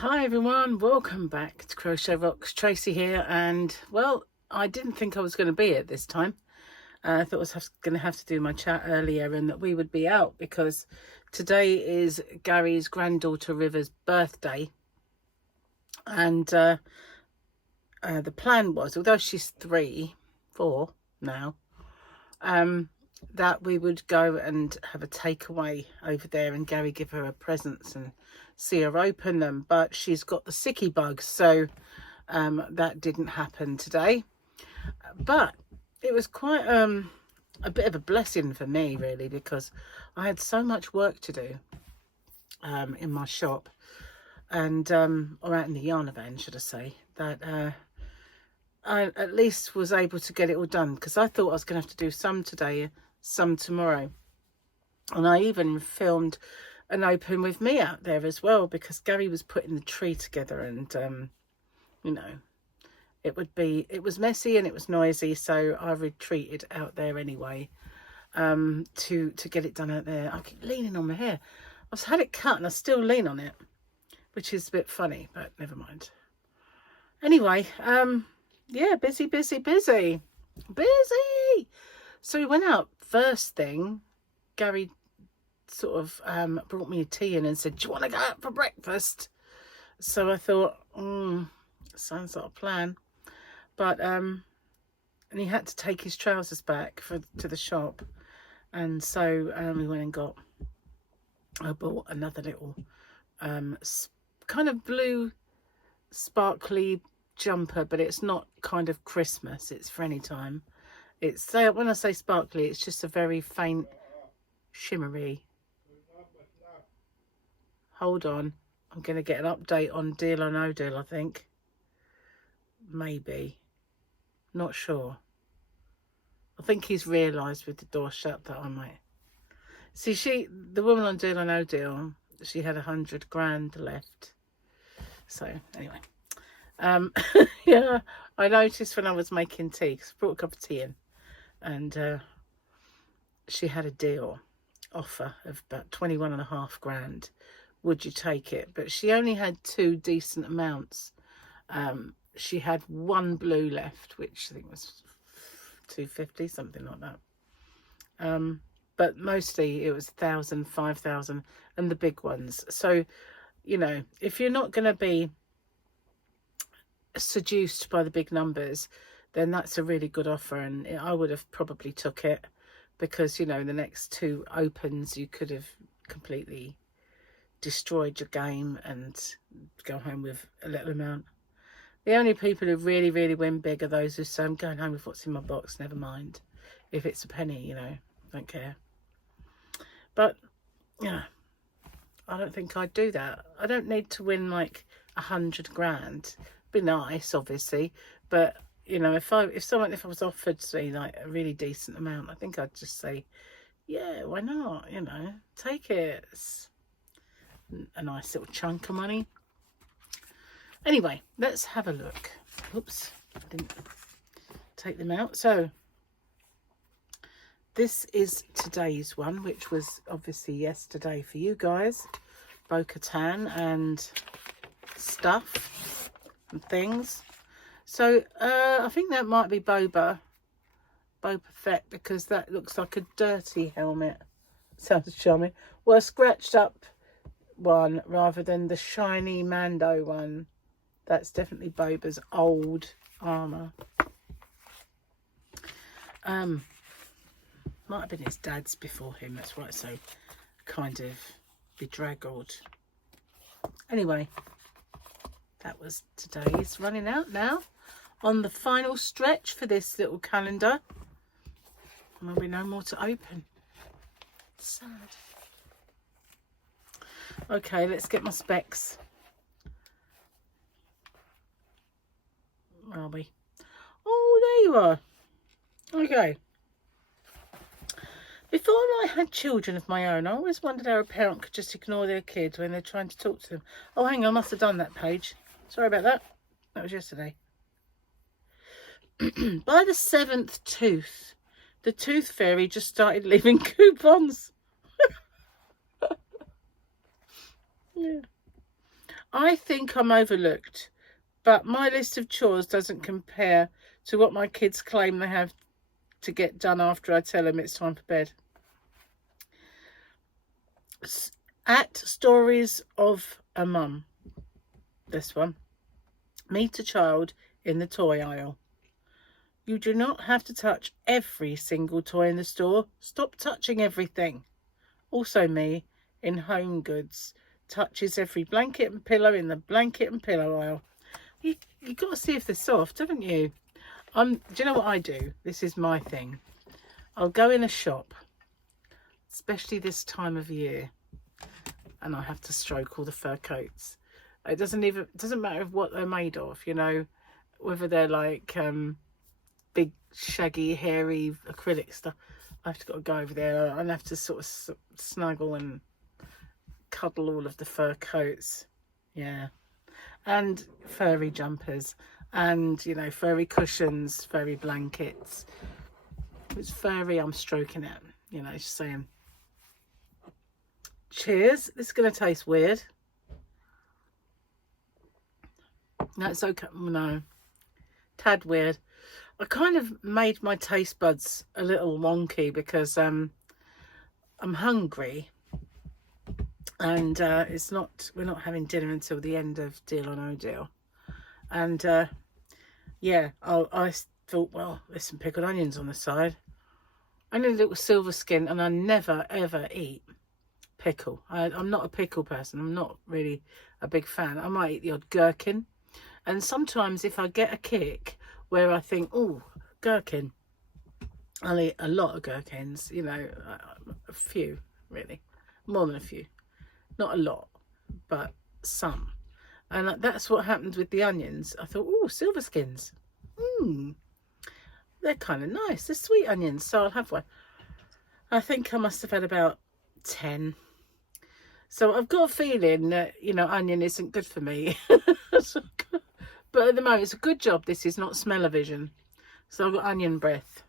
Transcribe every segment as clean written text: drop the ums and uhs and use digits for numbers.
Hi everyone, welcome back to Crochet Rocks. Tracy here, and well, I didn't think I was going to be here this time. I thought I was going to have to do my chat earlier and that we would be out because today is Gary's granddaughter River's birthday. And the plan was, although she's 4 now, that we would go and have a takeaway over there and Gary give her her presents and see her open them, but she's got the sicky bug, so that didn't happen today. But it was quite a bit of a blessing for me, really, because I had so much work to do in my shop and or out in the yarn van, should I say, that I at least was able to get it all done, because I thought I was going to have to do some today, some tomorrow. And I even filmed an open with me out there as well, because Gary was putting the tree together, and you know, it was messy and it was noisy, so I retreated out there anyway, to get it done out there. I keep leaning on my hair. I've had it cut and I still lean on it, which is a bit funny, but never mind. Anyway, yeah, busy. So we went out first thing. Gary sort of brought me a tea in and said, do you want to go out for breakfast? So I thought, sounds like a plan. But and he had to take his trousers back to the shop, and so we went and I bought another little kind of blue sparkly jumper, but it's not kind of Christmas, it's for any time. It's when I say sparkly, it's just a very faint shimmery. Hold on, I'm going to get an update on Deal or No Deal, I think. Maybe. Not sure. I think he's realised with the door shut that I might. See, the woman on Deal or No Deal, she had 100 grand left. So, anyway. Yeah, I noticed when I was making tea, because I brought a cup of tea in, and she had a deal offer of about 21.5 grand. Would you take it? But she only had 2 decent amounts. She had 1 blue left, which I think was 250, something like that. But mostly it was 1,000, 5,000, and the big ones. So, you know, if you're not going to be seduced by the big numbers, then that's a really good offer, and I would have probably took it, because, you know, the next 2 opens you could have completely destroyed your game and go home with a little amount. The only people who really win big are those who say, I'm going home with what's in my box, never mind if it's a penny, you know, don't care. But yeah, I don't think I'd do that. I don't need to win like 100 grand. Be nice, obviously, but you know, if I was offered, say, like a really decent amount, I think I'd just say, yeah, why not? You know, take it. It's a nice little chunk of money. Anyway, let's have a look. Oops, I didn't take them out. So this is today's one, which was obviously yesterday for you guys. Bo-Katan and stuff and things. So I think that might be Boba Fett, because that looks like a dirty helmet. Sounds charming. Well, a scratched up one rather than the shiny Mando one. That's definitely Boba's old armour. Might have been his dad's before him, that's why it's so kind of bedraggled. Anyway, that was today's. Running out now on the final stretch for this little calendar. And there'll be no more to open. Sad. Okay, let's get my specs. Where are we? Oh, there you are. Okay. Before I had children of my own, I always wondered how a parent could just ignore their kids when they're trying to talk to them. Oh, hang on, I must have done that page. Sorry about that. That was yesterday. By the 7th tooth, the tooth fairy just started leaving coupons. Yeah. I think I'm overlooked, but my list of chores doesn't compare to what my kids claim they have to get done after I tell them it's time for bed. At Stories of a Mum, this one. Meet a child in the toy aisle. You do not have to touch every single toy in the store. Stop touching everything. Also me, in home goods, touches every blanket and pillow in the blanket and pillow aisle. You got to see if they're soft, haven't you? Do you know what I do? This is my thing. I'll go in a shop, especially this time of year, and I have to stroke all the fur coats. It doesn't matter what they're made of, you know, whether they're like big shaggy hairy acrylic stuff. I've got to go over there and have to sort of snuggle and cuddle all of the fur coats. Yeah. And furry jumpers and, you know, furry cushions, furry blankets. If it's furry, I'm stroking it, you know, just saying. Cheers. This is going to taste weird. No, it's okay. No. Tad weird. I kind of made my taste buds a little wonky because I'm hungry. And we're not having dinner until the end of Deal or No Deal. And yeah, I thought, well, there's some pickled onions on the side. I need a little silver skin, and I never ever eat pickle. I'm not a pickle person. I'm not really a big fan. I might eat the odd gherkin. And sometimes if I get a kick where I think, oh, gherkin, I'll eat a lot of gherkins, you know, a few, really. More than a few. Not a lot, but some. And that's what happened with the onions. I thought, oh, silver skins. They're kind of nice. They're sweet onions, so I'll have one. I think I must have had about 10. So I've got a feeling that, you know, onion isn't good for me. But at the moment, it's a good job this is not smell-o-vision. So I've got onion breath.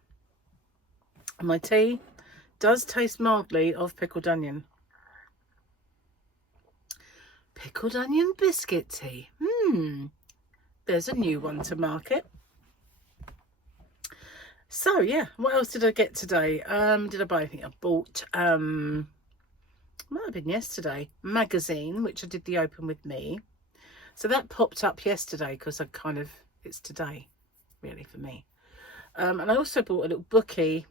And my tea does taste mildly of pickled onion. Pickled onion biscuit tea. There's a new one to market. So yeah, what else did I get today? Did I buy anything? I bought might have been yesterday, magazine, which I did the open with me. So that popped up yesterday because it's today really for me. And I also bought a little bookie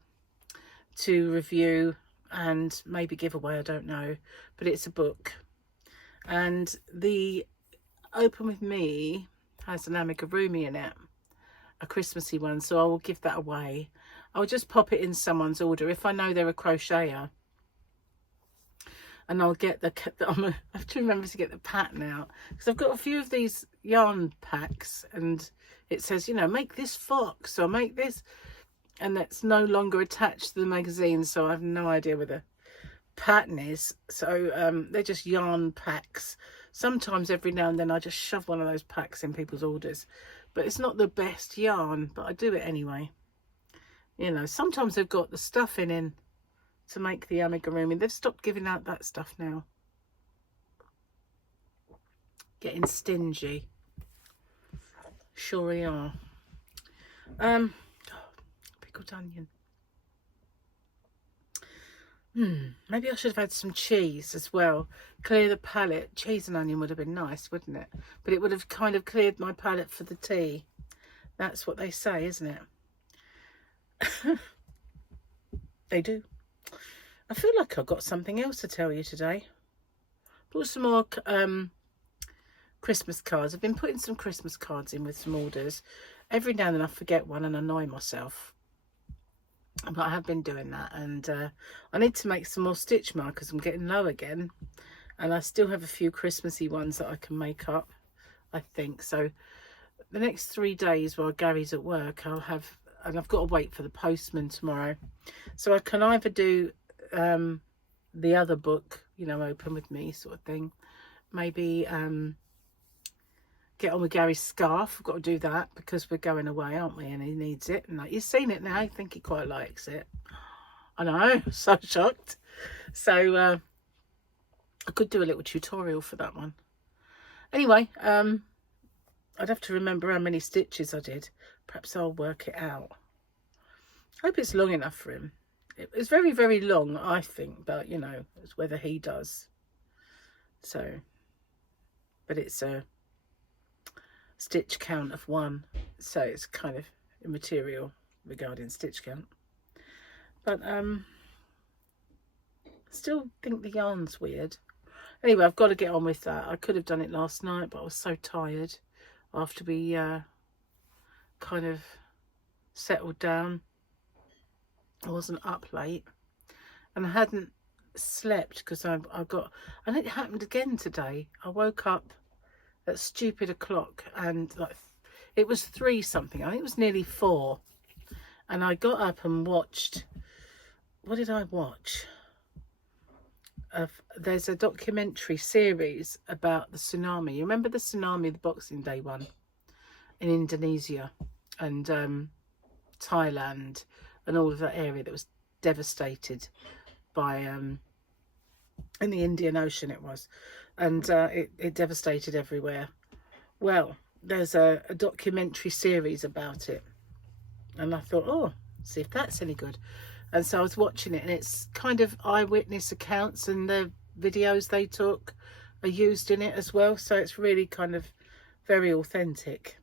to review and maybe give away, I don't know, but it's a book. And the open with me has an amigurumi in it, a Christmassy one, so I will give that away. I'll just pop it in someone's order if I know they're a crocheter, and I'll get I have to remember to get the pattern out, because I've got a few of these yarn packs and it says, you know, make this fox or make this, and that's no longer attached to the magazine, so I have no idea where the pattern is. So they're just yarn packs. Sometimes every now and then I just shove one of those packs in people's orders, but it's not the best yarn, but I do it anyway. You know, sometimes they've got the stuffing in to make the amigurumi. They've stopped giving out that stuff now. Getting stingy. Sure they are. Pickled onion. Maybe I should have had some cheese as well. Clear the palate. Cheese and onion would have been nice, wouldn't it? But it would have kind of cleared my palate for the tea. That's what they say, isn't it? They do. I feel like I've got something else to tell you today. Bought some more Christmas cards. I've been putting some Christmas cards in with some orders. Every now and then I forget one and annoy myself. But I have been doing that, and I need to make some more stitch markers. I'm getting low again, and I still have a few Christmassy ones that I can make up, I think. So the next 3 days while Gary's at work, I'll have, and I've got to wait for the postman tomorrow, so I can either do the other book, you know, open with me sort of thing, maybe get on with Gary's scarf. I've got to do that because we're going away, aren't we? And he needs it. And like, you've seen it now. I think he quite likes it. I know. So shocked. So I could do a little tutorial for that one. Anyway, I'd have to remember how many stitches I did. Perhaps I'll work it out. Hope it's long enough for him. It's very, very long, I think, but you know, it's whether he does. So, but it's a stitch count of 1, so it's kind of immaterial regarding stitch count. But still think the yarn's weird. Anyway, I've got to get on with that. I could have done it last night, but I was so tired after we kind of settled down. I wasn't up late, and I hadn't slept because I got, and it happened again today. I woke up at stupid o'clock, and like it was 3 something. I think it was nearly 4, and I got up and watched. What did I watch? There's a documentary series about the tsunami. You remember the tsunami, the Boxing Day one, in Indonesia and Thailand and all of that area that was devastated by in the Indian Ocean it was, and it devastated everywhere. Well, there's a documentary series about it, and I thought, oh, see if that's any good. And so I was watching it, and it's kind of eyewitness accounts, and the videos they took are used in it as well, so it's really kind of very authentic.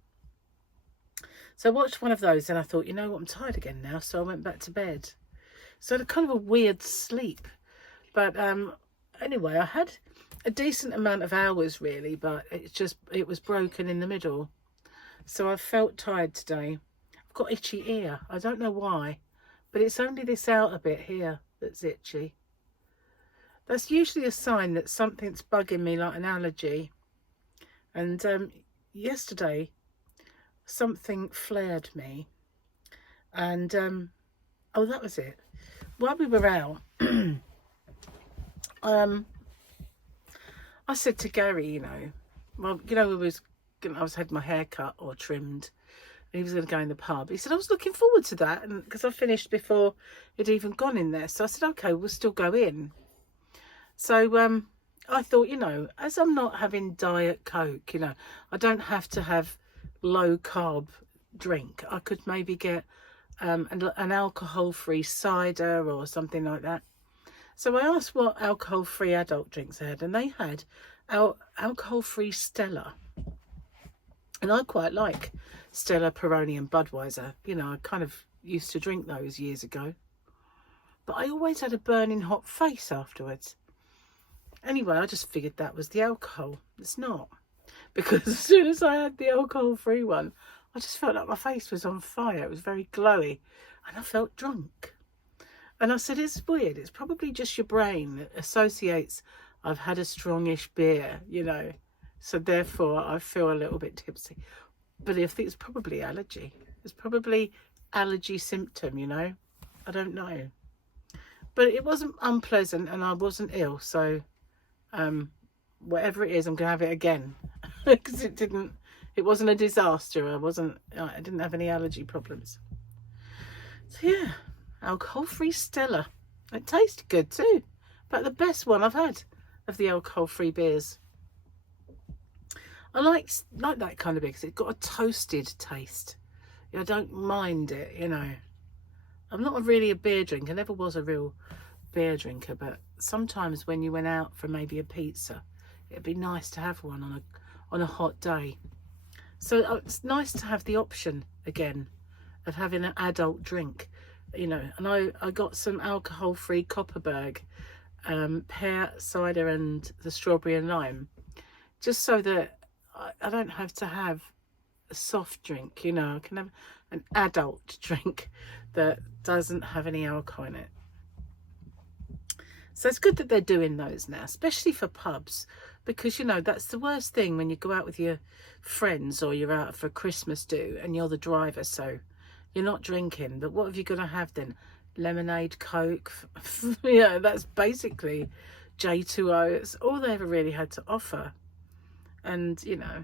So I watched one of those, and I thought, you know what, I'm tired again now, so I went back to bed. So I had kind of a weird sleep, but anyway, I had a decent amount of hours really, but it was broken in the middle, so I felt tired today. I've got itchy ear, I don't know why, but it's only this outer bit here that's itchy. That's usually a sign that something's bugging me, like an allergy. And yesterday something flared me, and oh, that was it. While we were out, I said to Gary, you know, well, you know, I was had my hair cut or trimmed, and he was going to go in the pub. He said, I was looking forward to that, and because I finished before it'd even gone in there. So I said, okay, we'll still go in. So I thought, you know, as I'm not having Diet Coke, you know, I don't have to have low carb drink. I could maybe get an alcohol-free cider or something like that. So I asked what alcohol-free adult drinks they had, and they had alcohol-free Stella. And I quite like Stella, Peroni and Budweiser. You know, I kind of used to drink those years ago. But I always had a burning hot face afterwards. Anyway, I just figured that was the alcohol. It's not. Because as soon as I had the alcohol-free one, I just felt like my face was on fire. It was very glowy. And I felt drunk. And I said, it's weird. It's probably just your brain that associates I've had a strongish beer, you know. So therefore, I feel a little bit tipsy. But I think it's probably allergy. It's probably allergy symptom, you know. I don't know. But it wasn't unpleasant, and I wasn't ill. So whatever it is, I'm going to have it again. Because it wasn't a disaster. I didn't have any allergy problems. So yeah, alcohol-free Stella. It tasted good too. But the best one I've had of the alcohol-free beers. I like that kind of beer because it's got a toasted taste. I don't mind it, you know. I'm not really a beer drinker. I never was a real beer drinker, but sometimes when you went out for maybe a pizza, it'd be nice to have one on a hot day. So it's nice to have the option again of having an adult drink, you know. And I got some alcohol-free Copperberg pear cider and the strawberry and lime, just so that I don't have to have a soft drink, you know. I can have an adult drink that doesn't have any alcohol in it. So it's good that they're doing those now, especially for pubs, because, you know, that's the worst thing when you go out with your friends or you're out for a Christmas do and you're the driver, so you're not drinking. But what have you got to have then? Lemonade, Coke? Yeah, that's basically J2O. It's all they ever really had to offer. And, you know,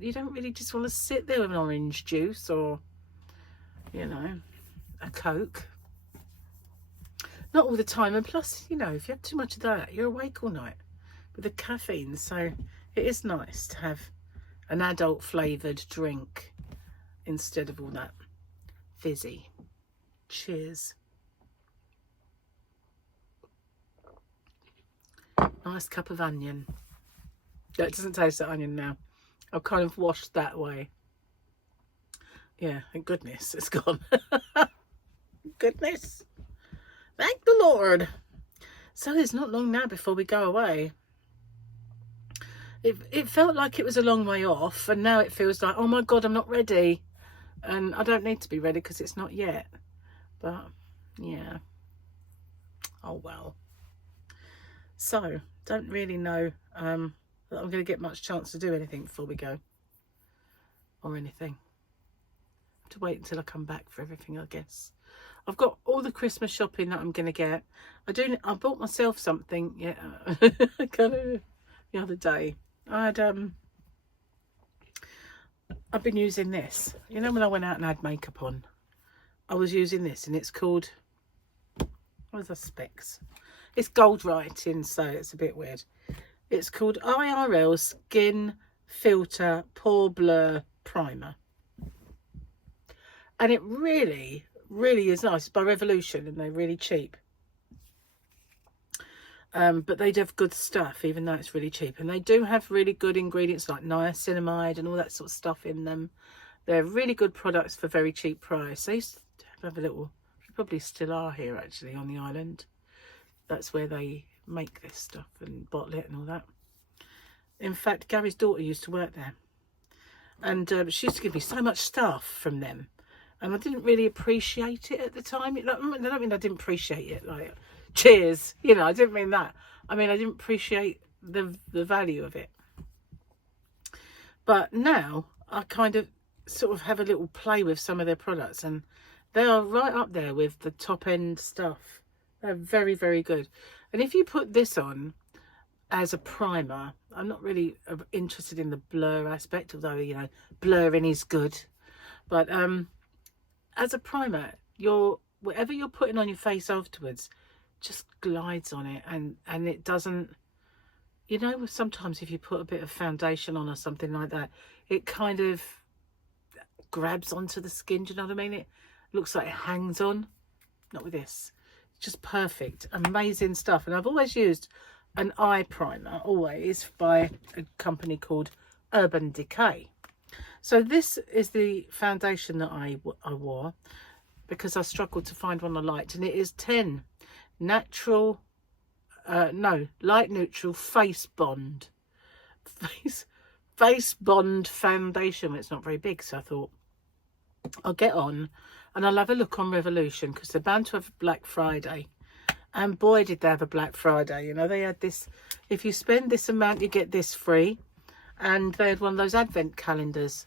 you don't really just want to sit there with an orange juice or, you know, a Coke. Not all the time. And plus, you know, if you have too much of that, you're awake all night with the caffeine. So it is nice to have an adult flavoured drink instead of all that fizzy. Cheers. Nice cup of onion. It doesn't taste like onion now. I've kind of washed that way. Yeah, thank goodness it's gone. Goodness. Thank the Lord. So it's not long now before we go away. It felt like it was a long way off, and now it feels like, oh my God, I'm not ready. And I don't need to be ready because it's not yet. But yeah. Oh well. So, don't really know that I'm going to get much chance to do anything before we go. Or anything. I have to wait until I come back for everything, I guess. I've got all the Christmas shopping that I'm going to get. I bought myself something, yeah, kind of the other day. I've been using this. You know, when I went out and had makeup on, I was using this, and it's called, what are the specs? It's gold writing, so it's a bit weird. It's called IRL Skin Filter Pore Blur Primer. And it really, really is nice. It's by Revolution, and they're really cheap. But they do have good stuff, even though it's really cheap. And they do have really good ingredients like niacinamide and all that sort of stuff in them. They're really good products for very cheap price. They used to have a little, probably still are here actually on the island. That's where they make this stuff and bottle it and all that. In fact, Gary's daughter used to work there. And she used to give me so much stuff from them. And I didn't really appreciate it at the time. I don't mean I didn't appreciate it, like, cheers, you know, I didn't mean that. I mean, I didn't appreciate the value of it. But now I kind of sort of have a little play with some of their products, and they are right up there with the top end stuff. They're very, very good. And if you put this on as a primer, I'm not really interested in the blur aspect, although, you know, blurring is good. But as a primer, whatever you're putting on your face afterwards just glides on it, and it doesn't, you know, sometimes if you put a bit of foundation on or something like that, it kind of grabs onto the skin. Do you know what I mean? It looks like it hangs on. Not with this. It's just perfect. Amazing stuff. And I've always used an eye primer, always, by a company called Urban Decay. So this is the foundation that I wore, because I struggled to find one I liked, and it is 10 natural, light neutral face bond foundation. It's not very big, so I thought I'll get on and I'll have a look on Revolution, because they're bound to have Black Friday, and boy did they have a Black Friday. You know, they had this, if you spend this amount you get this free, and they had one of those advent calendars.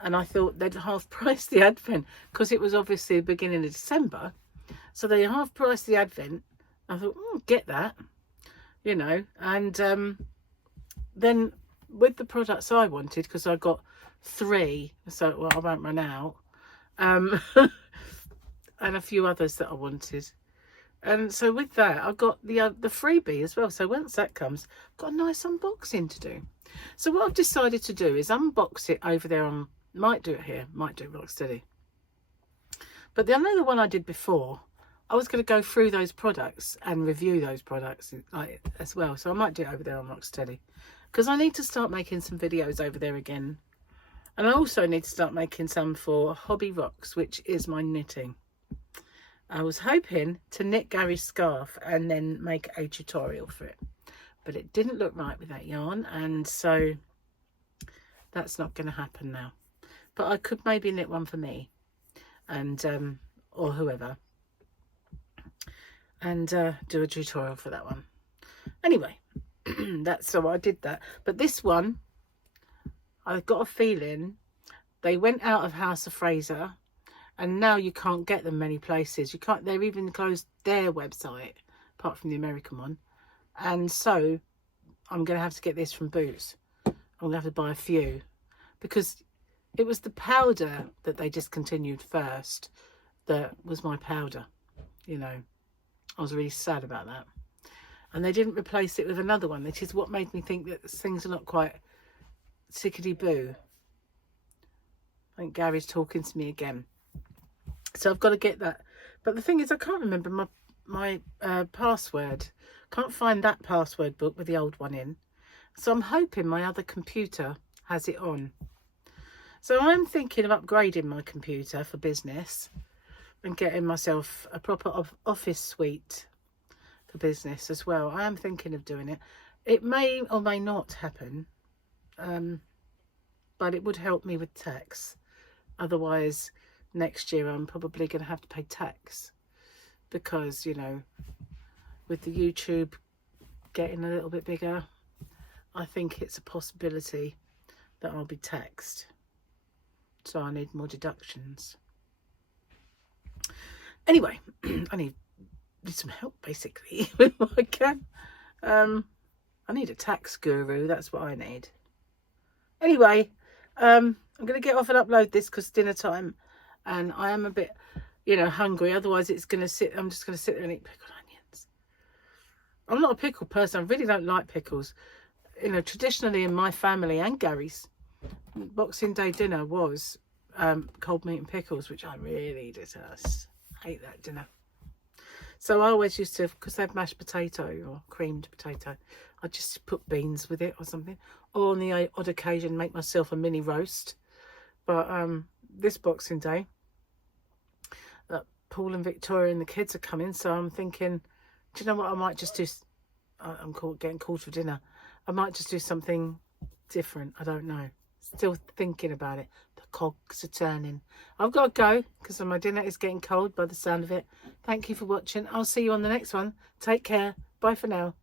And I thought they'd half price the advent, because it was obviously the beginning of December. So they half priced the advent. I thought, get that, you know. And then with the products I wanted, because I got 3, so well, I won't run out. And a few others that I wanted. And so with that, I got the freebie as well. So once that comes, I've got a nice unboxing to do. So what I've decided to do is unbox it over there on, might do it here, might do Rocksteady. But the other one I did before, I was going to go through those products and review those products like as well. So I might do it over there on Rocksteady, because I need to start making some videos over there again. And I also need to start making some for Hobby Rocks, which is my knitting. I was hoping to knit Gary's scarf and then make a tutorial for it, but it didn't look right with that yarn, and so that's not going to happen now. But I could maybe knit one for me, and or whoever, and do a tutorial for that one. Anyway, that's so I did that. But this one, I got a feeling they went out of House of Fraser, and now you can't get them many places. You can't. They've even closed their website, apart from the American one. And so I'm going to have to get this from Boots. I'm going to have to buy a few, because it was the powder that they discontinued first that was my powder. You know, I was really sad about that. and they didn't replace it with another one, which is what made me think that things are not quite tickety-boo. I think Gary's talking to me again. So I've got to get that. But the thing is, I can't remember my password. Can't find that password book with the old one in. So I'm hoping my other computer has it on. So I'm thinking of upgrading my computer for business and getting myself a proper office suite for business as well. I am thinking of doing it. It may or may not happen, but it would help me with tax. Otherwise, next year I'm probably going to have to pay tax because, you know, with the YouTube getting a little bit bigger, I think it's a possibility that I'll be taxed. So I need more deductions. Anyway, I need some help basically with what I can. I need a tax guru. That's what I need. Anyway, I'm going to get off and upload this because dinner time, and I am a bit, you know, hungry. Otherwise, it's going to sit. I'm just going to sit there and eat pickled onions. I'm not a pickle person. I really don't like pickles. You know, traditionally in my family and Gary's, Boxing Day dinner was cold meat and pickles, which I really detest. I hate that dinner. So I always used to, because they have mashed potato or creamed potato, I just put beans with it or something. Or on the odd occasion, make myself a mini roast. But this Boxing Day, Paul and Victoria and the kids are coming, so I'm thinking, do you know what? I might just do. I'm getting called for dinner. I might just do something different. I don't know. Still thinking about it. The cogs are turning. I've got to go because my dinner is getting cold by the sound of it. Thank you for watching. I'll see you on the next one. Take care. Bye for now.